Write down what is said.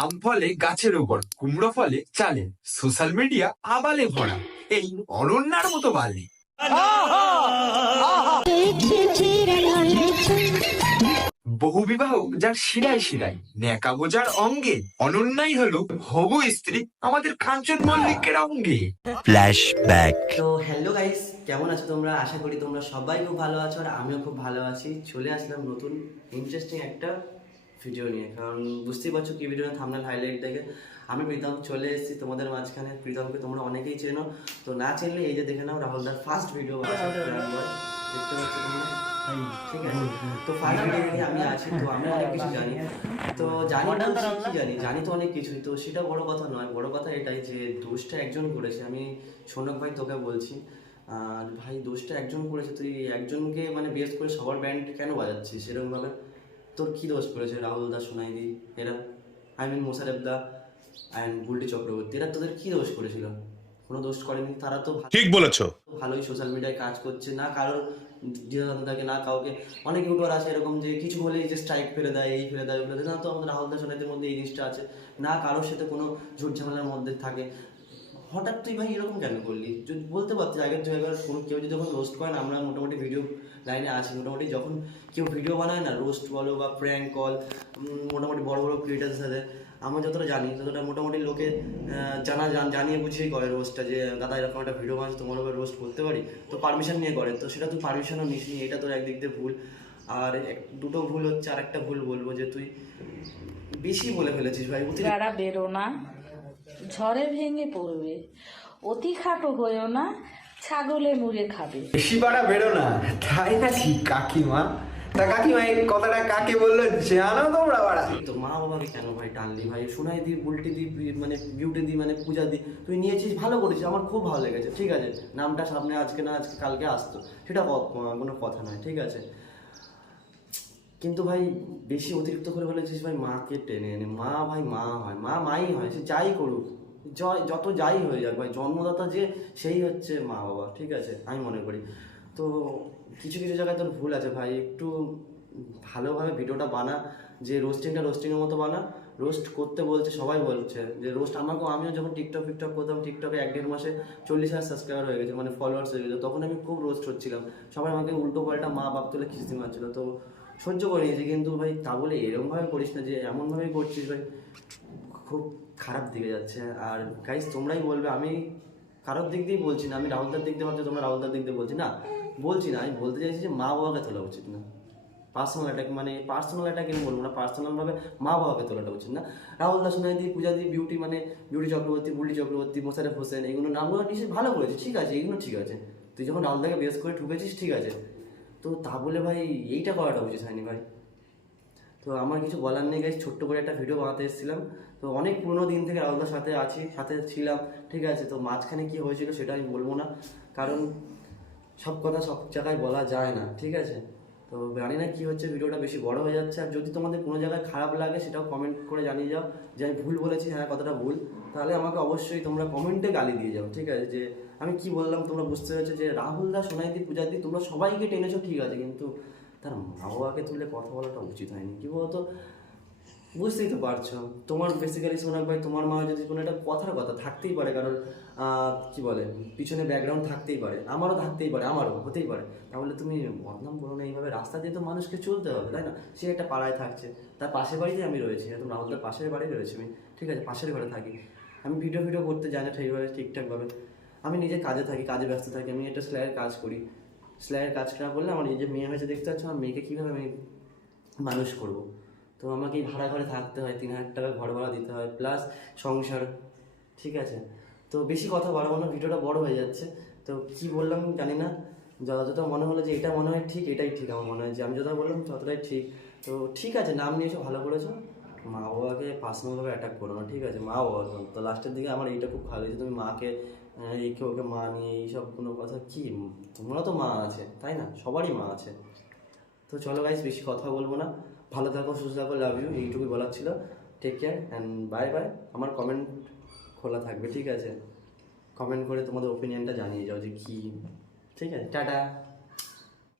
আম ফলে গাছের উপর কুমড়ো ফলে চালে। সোশ্যাল মিডিয়া আবালে ভরা। এই অরণ্যার মতো বালি। বহু বিবাহ যার শিরায় শিরায়। ন্যাকা বোঝার অঙ্গে অনন্যাই হলো হবু স্ত্রী আমাদের কাঞ্চন মল্লিকের অঙ্গে। ফ্ল্যাশব্যাক তো হ্যালো গাইস কেমন আছো তোমরা? আশা করি তোমরা সবাই খুব ভালো আছো আর আমিও খুব ভালো আছি। চলে আসলাম নতুন ইন্টারেস্টিং একটা ভিডিও নিয়ে। কারণ বুঝতেই পারছ কি ভিডিও থামনাল হাইলাইট দেখে। আমি প্রীতম চলে এসেছি তোমাদের মাঝখানে। প্রীতমকে তোমরা অনেকেই চেনো। তো না চিনলে এই যে দেখে নাও রাহুলদার ফার্স্ট ভিডিও দেখতে পাচ্ছ তোমরা? ঠিক আছে? তো ফার্স্ট ভিডিও আমি আছি তো আমি অনেক কিছু জানি। তো জানি কি জানি জানি তো অনেক কিছুই। তো সেটা বড় কথা নয় বড় কথা এটাই যে দোষটা একজন করেছে। আমি সোনক ভাই তোকে বলছি আর ভাই দোষটা একজন করেছে। তুই একজনকে মানে বেস করে সবার ব্যান্ড কেন বাজাচ্ছিস? সেরকম ভাবে তোর কি দোষ করেছে রাহুল দা সোনাইদি এরা? আই মিন মোসারেফ দা অ্যান্ড বুলটি চক্রবর্তী এরা তোদের কি দোষ করেছিল? কোনো দোষ করেনি? তারা তো ঠিক বলেছ। ভালোই সোশ্যাল মিডিয়ায় কাজ করছে না কারোর থাকে না কাউকে। অনেক ইউটিউবার আছে এরকম যে কিছু হলেই যে স্ট্রাইক ফেলে দেয় এই ফেলে দেয় ফেলে দেয়। না তো আমাদের রাহুল দাস সোনাইদের মধ্যে এই জিনিসটা আছে। না কারোর সাথে কোনো ঝুট ঝামেলার মধ্যে থাকে। হঠাৎ তুই ভাই এরকম কেন করলি? যদি বলতে পারতিস, আগের জায়গায় কোনো কেউ যদি যখন রোস্ট করে না আমরা মোটামুটি ভিডিও লাইনে আছি, মোটামুটি যখন কেউ ভিডিও বানায় না রোস্ট বলো বা প্র্যাঙ্ক কল মোটামুটি বড় বড় ক্রিয়েটারের সাথে, আমরা যতটা জানি, ততটা মোটামুটি লোকে জানা, জান, জানিয়ে বুঝিয়েই করে রোস্টটা যে, দাদা, এরকম একটা ভিডিও বানাচ্ছি, তোমার উপর রোস্ট করতে পারি? তো পারমিশন নিয়ে করে। তো সেটা তুই পারমিশনও নিস নি এটা তোর একদিক দিয়ে ভুল। আর দুটো ভুল হচ্ছে আর একটা ভুল বলব যে তুই বেশি বলে ফেলেছিস ভাই বেরো না ঝড়ে ভেঙে পড়বে। অতি খাটো হয়েও না ছাগলে মুড়ে খাবে। বেশি পাড়া বেরো না। তাই নাকি কাকিমা? তা কাকিমা এই কথাটা কাকে বলল জানো তোমরা পাড়া? তো মা বাবাকে কেন ভাই টানলি ভাই? সোনাই দি উল্টি দি মানে বিউটি দি মানে পূজা দি। তুই নিয়েছিস ভালো করেছিস আমার খুব ভালো লেগেছে। ঠিক আছে নামটা সামনে আজকে না আজকে কালকে আসতো। সেটা কোনো কথা নয় ঠিক আছে? কিন্তু ভাই বেশি অতিরিক্ত করে বলেছিস ভাই মাকে টেনে এনে, মা ভাই মা হয়, মা মাই হয়, সে যাই করুক য- যত যাই হয়ে যাক ভাই, জন্মদাতা যে সেই হচ্ছে মা বাবা, ঠিক আছে, আমি মনে করি। তো কিছু কিছু জায়গায় তোর ভুল আছে ভাই, একটু ভালোভাবে ভিডিওটা বানা, যে রোস্টিংটা রোস্টিংয়ের মতো বানা রোস্ট করতে বলছে, সবাই বলছে, যে রোস্ট আমাকেও, আমিও যখন টিকটক ফিকটক করতাম টিকটকে এক দেড় মাসে চল্লিশ হাজার সাবস্ক্রাইবার হয়ে গেছে মানে ফলোয়ার্স হয়ে গেছে, তখন আমি খুব রোস্ট হচ্ছিলাম, সবাই আমাকে উল্টো পাল্টা মা বাপ তুলে খিস্তি মারছিল, তো সহ্য করে নিয়েছি কিন্তু ভাই তা বলে এরকমভাবে করিস না যে এমনভাবেই করছিস ভাই। খুব খারাপ দিকে যাচ্ছে। আর গাইস তোমরাই বলবে, আমি কারোর দিক দিয়েই বলছি না। আমি রাহুলদার দিক দিয়ে ভাবছি, তোমরা রাহুলদার দিক দিয়ে বলছি না। বলছি না, আমি বলতে চাইছি যে মা বাবাকে তোলা উচিত না। পার্সোনাল অ্যাটাক মানে পার্সোনাল অ্যাটাক আমি বলব না পার্সোনালভাবে মা বাবাকে তোলাটা উচিত না। রাহুল দাস সোনাইদি পূজা দি বিউটি মানে বিউটি চক্রবর্তী বুল্টি চক্রবর্তী মোশারেফ হোসেন, এগুলো নামগুলো নিশ্চয়ই ভালো করেছে, ঠিক আছে, এগুলো ঠিক আছে। তুই যখন রাহুলদাকে বেস করে ঠুকেছিস, ঠিক আছে। তো তা বলে ভাই, এইটা করাটা উচিত হয়নি ভাই। তো আমার কিছু বলার নেই গাইজ ছোট্ট করে একটা ভিডিও বানাতে এসেছিলাম। তো অনেক পুরোনো দিন থেকে আলাদা সাথে আছি, সাথে ছিলাম, ঠিক আছে? তো মাঝখানে কি হয়েছিল সেটা আমি বলব না। কারণ সব কথা সব জায়গায় বলা যায় না, ঠিক আছে? তো জানি না কী হচ্ছে, ভিডিওটা বেশি বড় হয়ে যাচ্ছে। আর যদি তোমাদের কোনো জায়গায় খারাপ লাগে, সেটাও কমেন্ট করে জানিয়ে যাও। যে আমি ভুল বলেছি হ্যাঁ কথাটা ভুল। তাহলে আমাকে অবশ্যই তোমরা কমেন্টে গালি দিয়ে যাও, ঠিক আছে? যে আমি কি বললাম, তোমরা বুঝতে পেরেছ যে রাহুল দা, সোনাইদি, পূজাদি, তোমরা সবাইকে টেনেছো, ঠিক আছে? কিন্তু তার মা বাবাকে তুলে কথা বলাটা উচিত হয়নি। কি বলতো? বুঝতেই তো পারছ। তোমার বেসিক্যালি সোনাক ভাই, তোমার মা যদি কোনো একটা কথার কথা থাকতেই পারে, কারণ কি বলে, পিছনে ব্যাকগ্রাউন্ড থাকতেই পারে, আমারও থাকতেই পারে, আমারও, হতেই পারে। তাহলে তুমি বদনাম করো না, এইভাবে রাস্তা দিয়ে তো মানুষকে চলতে হবে, তাই না? সে একটা পাড়ায় থাকছে, তার পাশের বাড়িতে আমি রয়েছি একদম রাহুলদার পাশের বাড়ি রয়েছি আমি, ঠিক আছে, পাশের ঘরে থাকি। আমি ভিডিও ভিডিও করতে জানি না ঠিকভাবে ঠিকঠাকভাবে। আমি নিজে কাজে থাকি, কাজে ব্যস্ত থাকি, আমি একটা সেলাইয়ের কাজ করি। সেলাইয়ের কাজ না করলে আমার যে মেয়ে হয়েছে, দেখতে পাচ্ছ আমার মেয়েকে কীভাবে আমি মানুষ করব। তো আমাকে ভাড়া ঘরে থাকতে হয়, তিন হাজার টাকা ঘর ভাড়া দিতে হয় প্লাস সংসার, ঠিক আছে? তো বেশি কথা বাড়াবো না, ভিডিওটা বড় হয়ে যাচ্ছে। তো কি বললাম জানি না, যতটা মনে হলো যে এটা মনে হয় ঠিক, এটাই ঠিক আমার মনে হয়, যে আমি যতটা বললাম ততটাই ঠিক। তো ঠিক আছে, নাম নিয়েছো, ভালো করেছ। মা বাবাকে পার্সোনালভাবে অ্যাটাক করো না, ঠিক আছে? মা বাবা তো লাস্টের দিকে আমার এইটা খুব ভালো যে তুমি মাকে একে ওকে মা নিয়ে এইসব কোনো কথা কি? তোমরা তো মা আছে, তাই না? সবারই মা আছে। তো চলো গাইস বেশি কথা বলব না। ভালো থাকো, সুস্থ থাকো লাভ ইউ এইটুকুই বলার ছিল। Take care and bye bye আমার কমেন্ট খোলা থাকবে, ঠিক আছে? কমেন্ট করে তোমাদের ওপিনিয়নটা জানিয়ে যাও যে কী। ঠিক আছে, টাটা।